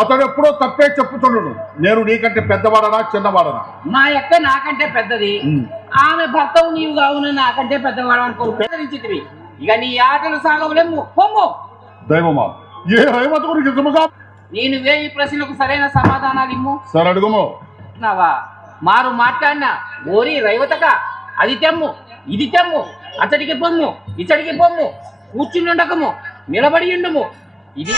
అతను ఎప్పుడో తప్పే చెప్పుతున్నాడు. నేను నీకంటే పెద్దవాడనా చిన్నవాడనా? మా యొక్క నాకంటే పెద్దది, ఆమె భర్తవు నీవు కావున నాకంటే పెద్దవాడు అనుకోరు. ఇక నీ ఆటలు సాగవలేము. పొమ్ము. దైవమా, ఏ రైవత గురించి నిజముగా? నేను వేయి ప్రశ్నలకు సరైన సమాధానాలు ఇమ్ము. సరే అడుగుము. మారు మాట్లాడినా ఓరి రైవతక అది తెమ్ము, ఇది తెమ్ము, అతడికి పొమ్ము, ఇతడికి పొమ్ము, కూర్చుని ఉండకము, నిలబడి ఉండుము. ఇది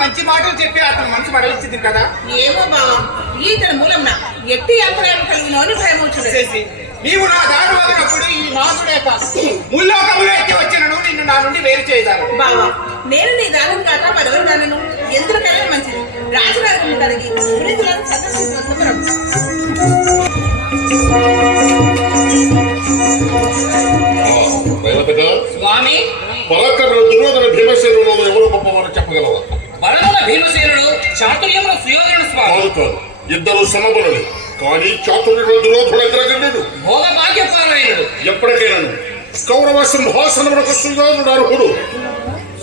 మంచి మాటలు చెప్పి అతను మనసు మరలిచ్చింది కదా. ఏమో బావా, ఈతని మూలం ఎట్టి అంతరాయం కలిగినోని భయం వచ్చేసి నీవు నా దారి వదిలినప్పుడు ఈ నాదుడే కాదు ముల్లోకములో ఎత్తి వచ్చినను నిన్ను నా నుండి వేరు చేయదాను. బావా, నేను నీ దానం కాక పదవరు దానను ఎందుకైనా మంచిది. రాజనగరం కలిగి పురితులను సందర్శించడం స్వామి. పరాక్రమ దుర్యోధన భీమసేనులలో ఎవరు గొప్పవారు చెప్పగలవా? బలముల భీమసేనుడు, చాతుర్యముల సుయోధనుడు స్వామి. కాదు, ఇద్దరు సమబలులు, కానీ చాతుర్యుడు దుర్యోధనుడు ఎదురగండు. భోగ భాగ్యపాలైనడు. ఎప్పటికైనా కౌరవ సింహాసనములకు సుయోధనుడు అర్హుడు.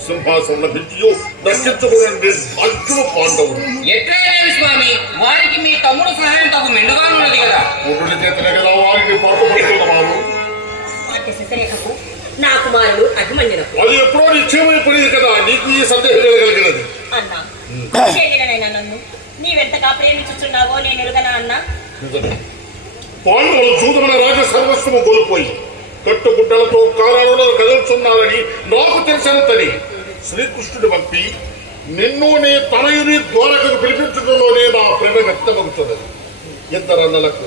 సింహాసన విద్యు దర్శించుకునండి భాగ్యము పాండవుడు. ఎట్లయినా స్వామి, వారికి మీ తమ్ముడు సహాయం తగు మెండుగా ఉన్నది కదా. పురుడి చేతనే కదా వారిని పట్టుబడుతున్నవారు. నా కుమారుడు అభిమన్యుడు. అది ఎప్పుడో నిశ్చయమైపోయింది కదా, నీకు ఈ సందేహం కలిగినది. అన్నా, నన్ను నీవెంతగా ప్రేమించుచున్నావో నేను ఎరుగనా అన్నా? పాండవులు జూదమైన రాజ సర్వస్వము కోల్పోయి కట్టుగుడ్డలతో కారాలలో కదులుతున్నారని నాకు తెలిసిన తని శ్రీకృష్ణుడి భక్తి నిన్ను నీ తనయుని ద్వారకను పిలిపించడంలోనే నా ప్రేమ వ్యక్తమవుతున్నది. ఇద్దరన్నలకు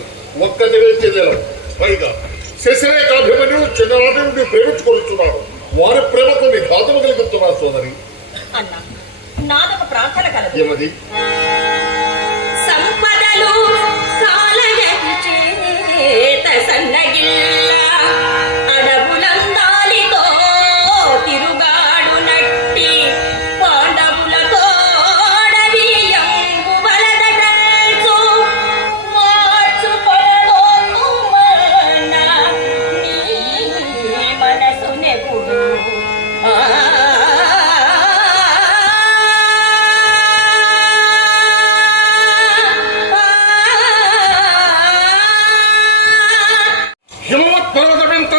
ఒక్కటి వేసేదేలం. పైగా శశిరేఖాభిమన్యుడు చిన్ననాటి నుండి ప్రేమించుకొనిచున్నాడు. వారి ప్రేమకు నీ ఘాతము కలిగిస్తున్నారు సోదరి. అన్నా, నాదొక ప్రార్థన కలదు. ఏమది? సంపదలు కాలగచేత సన్నగిల్ల అడవులందాలితో తిరుగాడు నట్టి పాండవులతో అడవియంగు వలదటల్చు మార్చుకొనదోను మన నీ మనసునెప్పుడు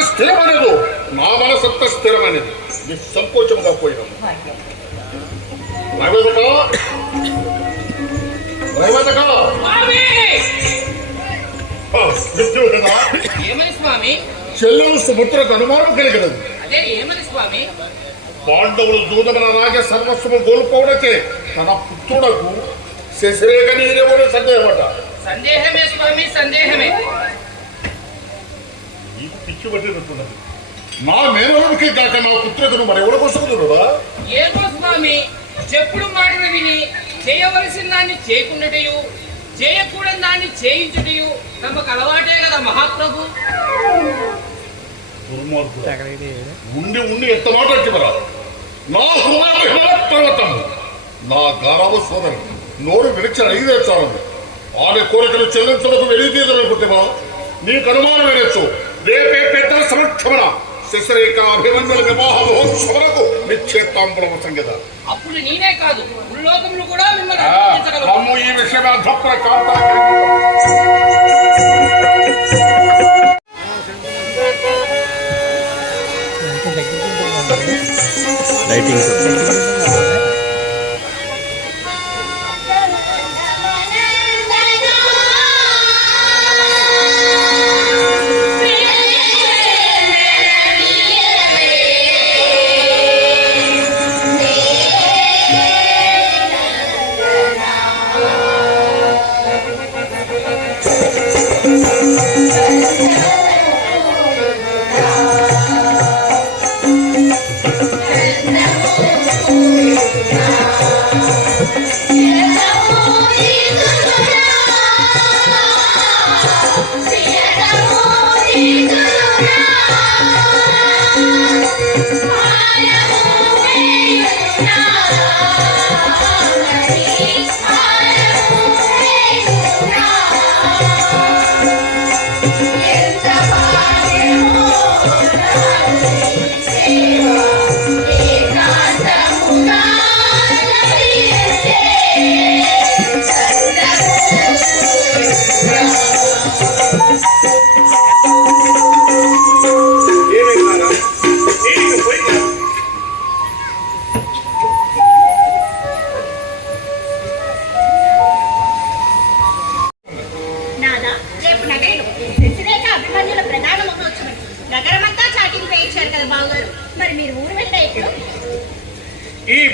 స్థిరమనేదు నా మనసంత స్థిరమనేది నిస్సంకోచంగా పోయినాము. చెల్లెలు సుభద్రకు అనుమానం కలిగినది. పాండవులు దూదమన రాజ సర్వస్వము కోల్పోవడకే తన పుత్రుడకు శశిరేఖ నీరెవరు సందేహమట. సందేహమే స్వామి, సందేహమే. పిచ్చి పట్టినట్టున్నది. నా మేనవుడికి కాక నా పుత్రికను మరెవరి కోసముదురా? ఏమో స్వామి, చెప్పుడు మాటలు విని చేయవలసిన దాన్ని చేయకుండాటయు, చేయకూడని దాన్ని చేయించుటయు తమకు అలవాటే కదా మహాప్రభు. ఉండి ఉండి ఎంత మాట వచ్చివరా? నా హృదయము నా గారావ సోదరు నోరు విడిచి అడిగితే చాలు. ఆమె కోరికలు చెల్లించడానికి వెలితీదనుకుంటేమా నీకు అనుమానం వినొచ్చు. రేపే పెద్దల సమక్షమన శశిరేఖ అభిమన్యుల వివాహ మహోత్సవలకు నిశ్చేతాంబులము సంగత. అప్పుడు నేనే కాదు, ఉల్లోకములు కూడా మిమ్మల్ని ఈ విషయమే అధప్ర కాంత ఈ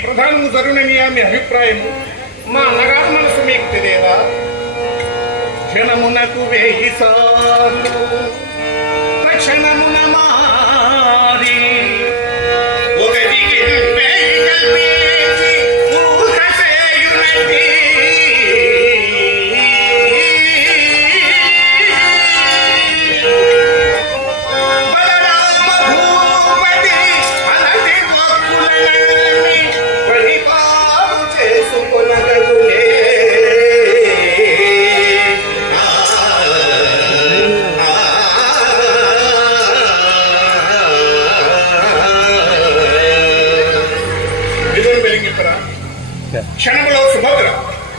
ప్రధానము జరునని మీ అభిప్రాయము మా అన్నగారి మనసు మీకు తెలియదా? క్షణమునకు 1000 సార్లు క్షణమున మారి ఒకటికి 1000 కల్పించి ఊహసేయునది. క్షణంలో సుభద్ర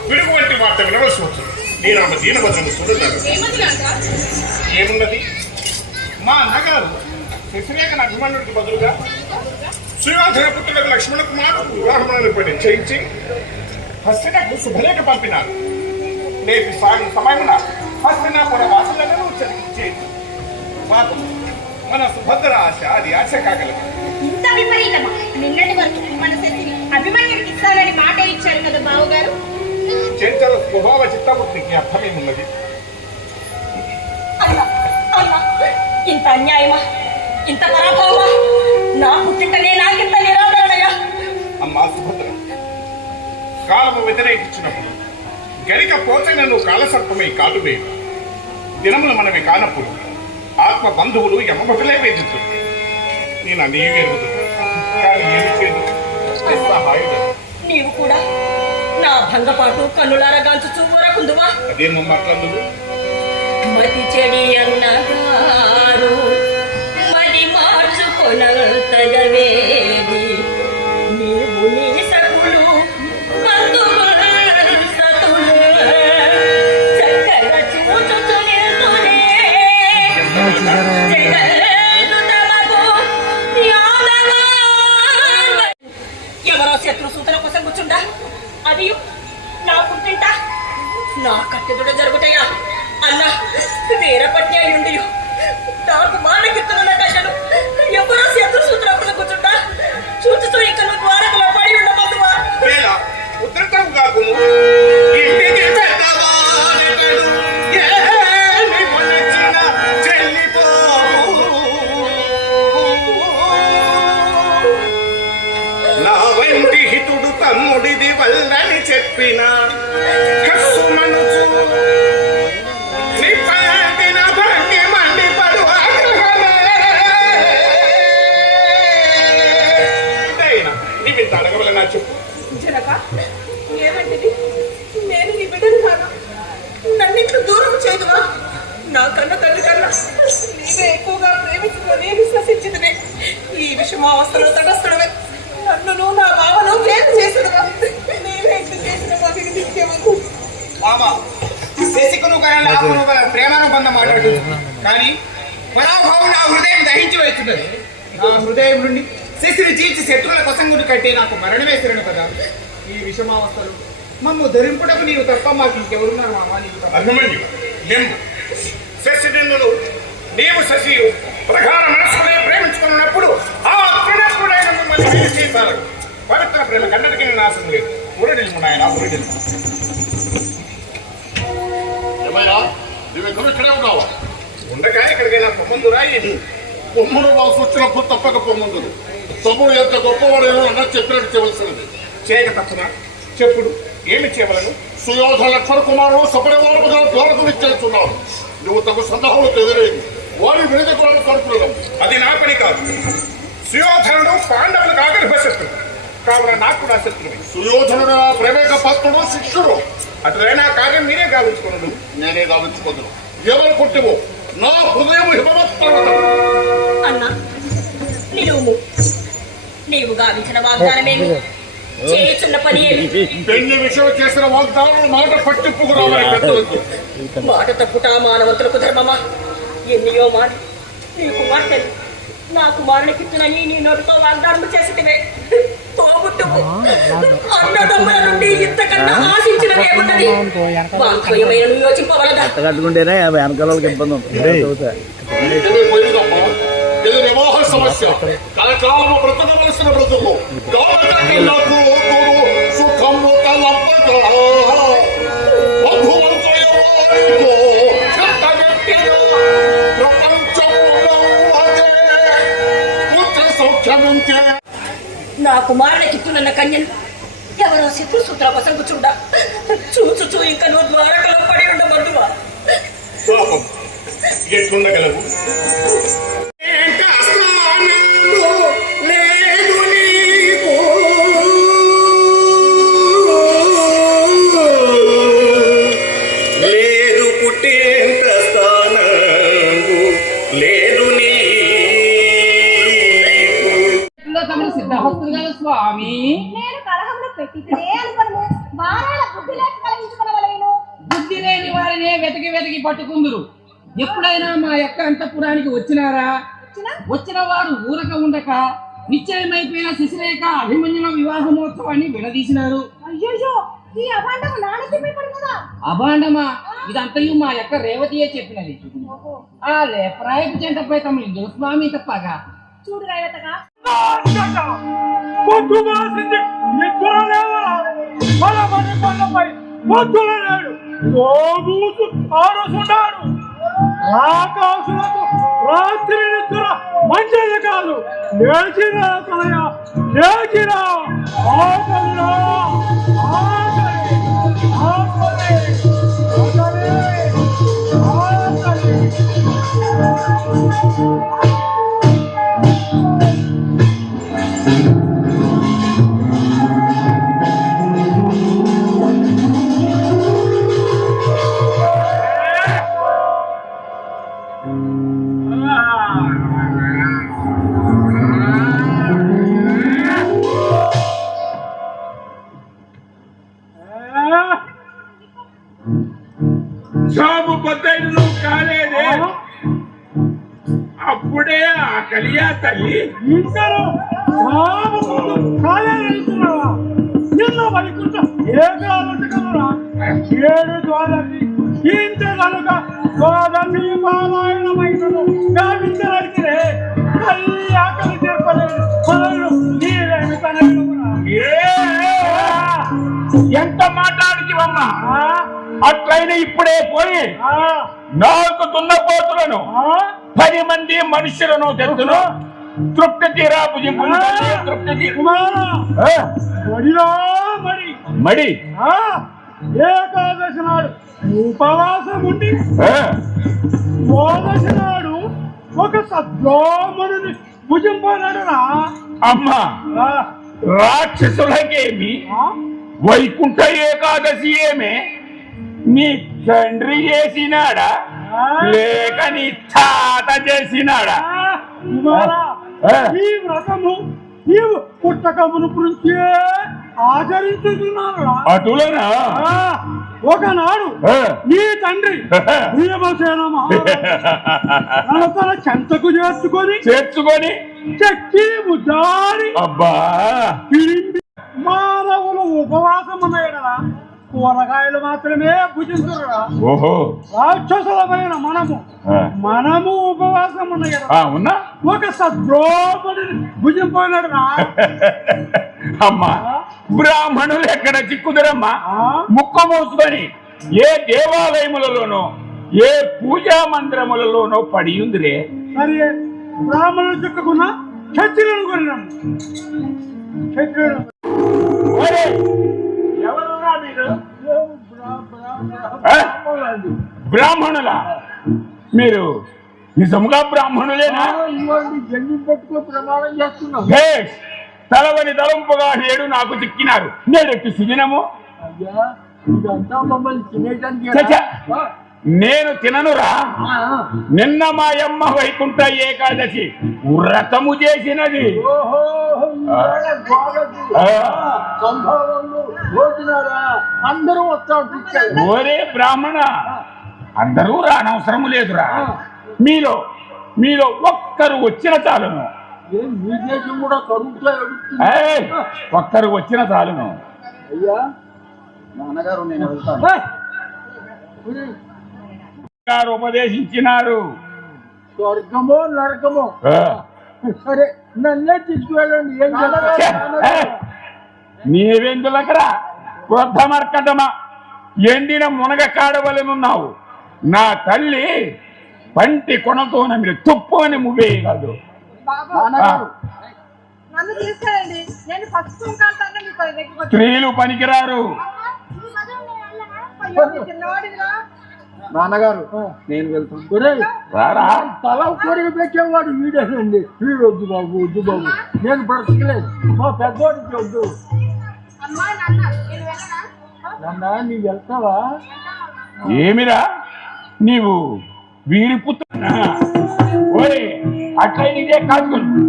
పిడుగు వంటి వార్త వినవలసి వస్తుంది. నేను ఆమె దీనభద్రము చూడలేదు. ఏమున్నది? మా అన్నగారు శశిరేఖ అభిమన్యుడికి బదులుగా సుయోధన పుత్రులకు లక్ష్మణ కుమారుడు వివాహములను నిశ్చయించి హస్తినకు శుభలేఖ పంపినారు. నేటి సాగు సమయమున హస్తినాపుర వాసులను చదివించి మాకు మన సుభద్ర ఆశ అది ఆశ కాగలదు. ఇంత విపరీతమా? నిన్నటి వరకు మన శశిని అభిమన్యుడికి ఇస్తానని మాట ఇచ్చారు కదా బావగారు. చేంచల స్వభావ చిత్తబుద్ధికి అర్థమేమున్నది? ఇంత అన్యాయమా? ఇంత పరాభవమా? నా పుట్టింటనే నాకింత నిరాదరణగా? అమ్మా సుభద్ర, కాలము వ్యతిరేకించినప్పుడు గరిక పోచనను కాలసర్పమై కాలువేడు దినములు మనవి కానప్పుడు ఆత్మ బంధువులు యమభటులే వేధించు. నేను అన్నీ ఎరుగుతుంది, కానీ ఏమి చేయదు సహాయుడు. నీవు కూడా నా భంగపాటు కన్నులారగాంచు ఊరకుందువా? అదేమో మాట్లాడు. మతి చెడి అన్నగారు మది మార్చుకొనగవేది నీవు నీ సకులు బంధువులు సతులు చక్కగా చూచుచు నిల్తునే జగలేదు తమకు యాదవ. ఎవరో శత్రు సూతన కోసం కూర్చుంటా అది నా పుట్టింట నా కట్టెదుడ జరుగుతాయా అన్న వీరపట్ని అయ్యుండి నాకు మానకెత్తున్న కట్టను ఎవరో శత్రు సూత్ర కోసం కూర్చుంటా చూచుతూ ఇక నువ్వు ద్వారకలో పడి ఉండమందువా? ఉద్రతం కాకును ఇంటికి పెద్దవాడెవడు ఏమి కొనచిన చెల్లితో నా వంటి హితుడు తమ్ముడిది వల్లని చెప్పిన కస్సు మనసు నిప్పటిన భంగి మండి పడు నీవింత అడగవలనా చెప్పు. జనక, ఏమంటిది? నేను నీ బిడ్డను కాదా? నన్ను ఇంట్లో దూరం చేయదువా? నా కన్న తల్లి కన్నా నీవే ఎక్కువగా ప్రేమించుకొని విశ్వసించిందినే. ఈ విషయం అవసరం తటస్థుడమే. నన్ను నా భావను వేరు చేసినవా? నీవే ఇట్లు చేసిన మాకు నిత్యమకు. మామ శశికును కన్నా ఆకును గల ప్రేమానుబంధం మాట్లాడు కానీ పరాభావం నా హృదయం దహించి వేస్తున్నది. నా హృదయం నుండి శశిని చీల్చి శత్రువుల కొసంగుడు కట్టి నాకు మరణమేసిరను కదా. ఈ విషమావస్థలు మమ్ము ధరింపుటకు నీవు తప్ప మాకు ఇంకెవరున్నారు మామ? నీకు తప్ప. అభిమన్యు నిన్ను శశి నిన్ను నీవు శశి ప్రగాఢ మనస్సునే ప్రేమించుకున్నప్పుడు ఆ త్రినేత్రుడైన మిమ్మల్ని వీడిచేశారు. పవిత్ర ప్రేమ కన్నడికి నాశనం లేదు. ఊరడిల్ము నాయన, ఊరడిల్ము. ఏమైనా నువ్వెక్కడో ఇక్కడే ఉన్నావా? ఉండగానే ఇక్కడికైనా పొమ్మందు రాయి. పొమ్మును వాసు వచ్చినప్పుడు తప్పక పొమ్ముందులు. తమ్ముడు ఎంత గొప్పవాడేనో అన్న చెప్పినట్టు చేయవలసినది. చేయక తప్పున చెప్పుడు ఏమి చేయవలను? సుయోధన లక్ష్మణ కుమారుడు సపరివారు ద్వారకు నిశ్చయిస్తున్నాడు. నువ్వు తగు సందేహంలో ఎదురేది వారి వినత కూడా కడుపులం. అది నా పని కాదు. సుయోధనుడు పాండవులు కాగర్భ శత్రువు కావున నాకు కూడా శత్రువే. సుయోధనుడు నా ప్రేమేక పాత్రుడు శిష్యుడు. అటులైనా కార్యం మీరే గావించుకున్నాడు. నేనే గావించుకోదును. ఏమనుకుంటేవో నా హృదయం హిమవత్పర్వతం. అన్నా నిలువుము. నీవు గావించిన వాగ్దానమేమి, చేయుచున్న పని ఏమి? పెళ్లి విషయం చేసిన వాగ్దానం మాట పట్టింపుకు రావాలి పెద్దలకు. మాట తప్పుట మానవంతులకు ధర్మమా? ఎన్నియో మాడి నీ కుమార్తెను నా కుమారునికిచ్చునని నీ నోటితో వాగ్దానం చేసితివే. తోబుట్టువు అన్నదమ్ముల నుండి ఇంతకన్నా ఆశించినదేమున్నది? వాంఛనీయమైన నువ్వు యోచింపవలదా? కట్టుకుంటేనే వెనకాల వాళ్ళకి ఇబ్బంది ఉంటుంది. పోయిందమ్మా, ఇది వివాహ సమస్య. కలకాలము బ్రతకవలసిన బ్రతుకు కాబట్టి నాకు సుఖము కలపగా బంధువులతో ఎవరితో చెత్తగట్టిన ప్రపంచములో అదే పుత్ర సౌఖ్యమించే. నా కుమారునికిచ్చునన్న కన్యను ఎవరో శత్రు సూత్ర కోసం కూర్చుండా చూచు ఇంకా నువ్వు ద్వారకలో పడి ఉండబద్దువా? పాపం ఎట్లుండగలవు? సిద్ధహస్తులు కదా స్వామి. నేను కలహంలో పెట్టితే అనుకోను. వారాల బుద్ధి లేక కలిగించుకునవలేను. బుద్ధి లేని వారినే వెతికి వెతికి పట్టుకుందురు. ఎప్పుడైనా మా యొక్క అంతఃపురానికి వచ్చినారా? వచ్చిన వారు ఊరక ఉండక నిశ్చయమైపోయిన శశిరేఖ అభిమన్యుల వివాహ మహోత్సవాన్ని విడదీసినారు. అయ్యో ఈ అభాండం నాన్నకి పడుతుందా? అభాండమా? ఇదంతయు మా యొక్క రేవతియే చెప్పినది. ఆ లేప్రాయపు చెంటపై తమ స్వామి తప్పగా చూడు రేవతగా ఆకాశులకు రాత్రి నిద్ర మంచిది కాదు. లేచిరా తనయ, లేచిరా. ఆకలిరా, ఆకలి, ఆకలి, ఆకలి, ఆకలి. సాబు బద్దైలు కాలేదే, అప్పుడే ఆకలియా తల్లి? ఇద్దరు కాలేస్తున్నావా? నిన్ను పలుకుంటా ఏకాలురా. 7 ద్వారాన్ని ఇంత కనుక ద్వాదశి పారాయణమైనను గావించడానికి తల్లి ఆకలి తీర్పలేదు. పనులు నీరేమి పనులురా? ఎంత మాట్లాడితివమ్మా? అట్లయినా ఇప్పుడే పోయి నాకు దున్నపోతులను 10 మంది మనుషులను తెచ్చును. తృప్తి తీరా భుజింపు. తృప్తి మడి ఏకాదశి నాడు ఉపవాసం ఉండి ద్వాదశి నాడు ఒక సద్బ్రాహ్మణుని భుజింపనడురా. అమ్మా, రాక్షసులకేమి వైకుంఠ ఏకాదశి ఏమే నీ తండ్రి చేసినాడా లేక నీ తాత చేసినాడా? ఈ వ్రతము నీవు పుట్టకమును గురించి ఆచరించుతున్నాను. అటులనా? ఒకనాడు నీ తండ్రి భీమసేన తన చెంతకు చేర్చుకొని చెక్కీము జారి అబ్బా మానవులు ఉపవాసం ఉన్నాయడరా కూరగాయలు మాత్రమే భుజించురా. ఓహో రాక్షసులమైన మనము ఉపవాసం ఉన్నాయడరా ఉన్నా ఒక సద్రోపడి భుజింపోయినాడు రా. అమ్మా బ్రాహ్మణులు ఎక్కడ చిక్కుదరమ్మా? ముక్క మూసుకొని ఏ దేవాలయములలోనో ఏ పూజా మందిరములలోనో పడి ఉందిరే. సరే బ్రాహ్మణులు చిక్కుకున్నా క్షత్రియులను కొన్నాము. క్షత్రియులు ఎవరున్నా మీరు? బ్రాహ్మణులా? మీరు నిజముగా బ్రాహ్మణులేనా? జంగి పెట్టుకో ప్రమాణం చేస్తున్నాం. తలవని తలంపుగా నేడు నాకు చిక్కినారు. నేడెక్కి సుదినము. ఇదంతా మమ్మల్ని తినేటానికి నేను తిననురా. నిన్న మా అమ్మ వైకుంఠ ఏకాదశి వ్రతము చేసినది. అందరూ వస్తాం. ఓరే బ్రాహ్మణ, అందరూ రానవసరము లేదురా. మీలో ఒక్కరు వచ్చిన చాలును. మీ దేశం కూడా కరువుతో ఒక్కరు వచ్చిన చాలును. అయ్యా నాన్నగారు నేను వెళ్తాను. గారు ఉపదేశించినారు. స్వర్గమో నరకమో సరే నన్నే తీసుకువెళ్ళండి. ఏం నీవెందులకరా క్రోధమర్కటమా? ఎండిన మునగ కాడవలనున్నావు. నా తల్లి పంటి కొనతోన మీరు తుప్పు అని మువేయగలదు. నన్ను తీసుకెళ్ళండి. నేను పసుపు కుంకాలతో స్త్రీలు పనికిరారు. చిన్నవాడిరా. నాన్నగారు నేను వెళ్తాను. తల కోరిక పెట్టేవాడు వీడేనండి. వీడు వద్దు బాబు, వద్దు బాబు, నేను బ్రతకలేదు. మా పెద్దవాడికి వద్దు. నాన్న నీ వెళ్తావా? ఏమిరా నీవు వీడి పుత్ర? ఓరే అట్లా ఇదే కాదుకొని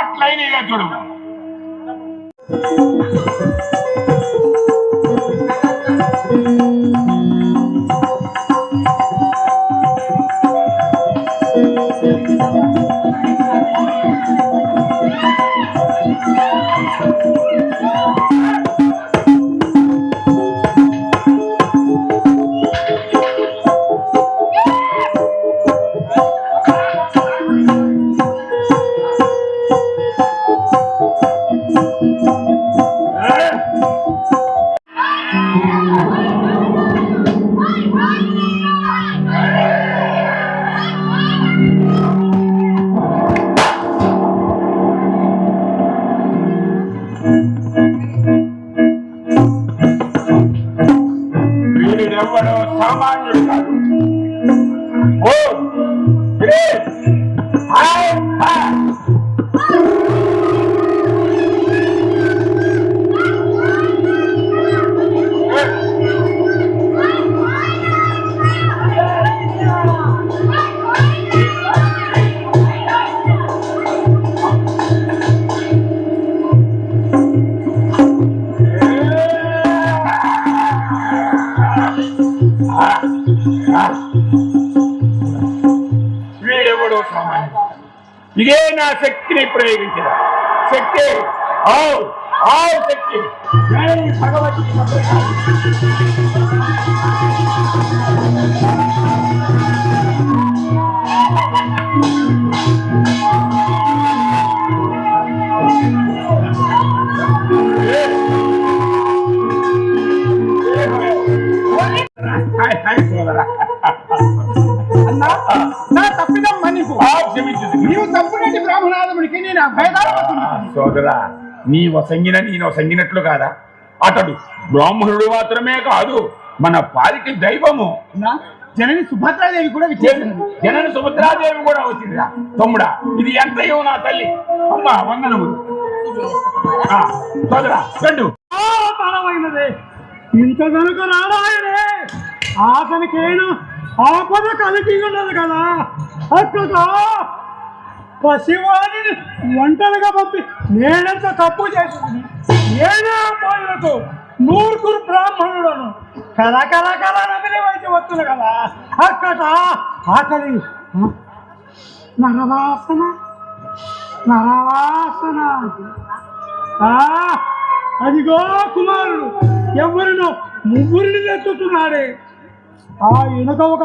అట్లయినా చూడు. వీడెవ్వడో సామాన్యుడు కాదు. ఓ వీడెవడో సామాన్యుడు. ఇదే నా శక్తిని ప్రయోగించిన శక్తి. శక్తి భగవద్గీత. నా తప్పిదం మన్నిపు. నీవు తప్పునటి బ్రాహ్మణాదమునికి నేను సోదరా, నీ వసంగిన నేను వసంగినట్లు కాదా? అతడు బ్రాహ్మణుడు మాత్రమే కాదు, మన పాలికి దైవము. జనని సుభద్రాదేవి కూడా జనని సుభద్రాదేవి కూడా వచ్చిందిరా. తమ్ముడా, ఇది ఎంతయో నా తల్లి. అమ్మా వందనములు. సోదరా రెండు ఇంత కనుక నారాయణే ఆతనికేను ఆపద కలిగి ఉన్నది కదా అక్కడ పసివాడిని ఒంటరిగా పంపి నేనెంత తప్పు చేసింది. నేనే అమ్మాయిలకు నూరుగురు బ్రాహ్మణులను కళ నమిలి వైద్య వస్తుంది కదా అక్కడ ఆకలి నరవాసన అదిగో కుమారుడు ఎవరినో ముగ్గురిని తెచ్చుతున్నాడే ఆ వెనుక ఒక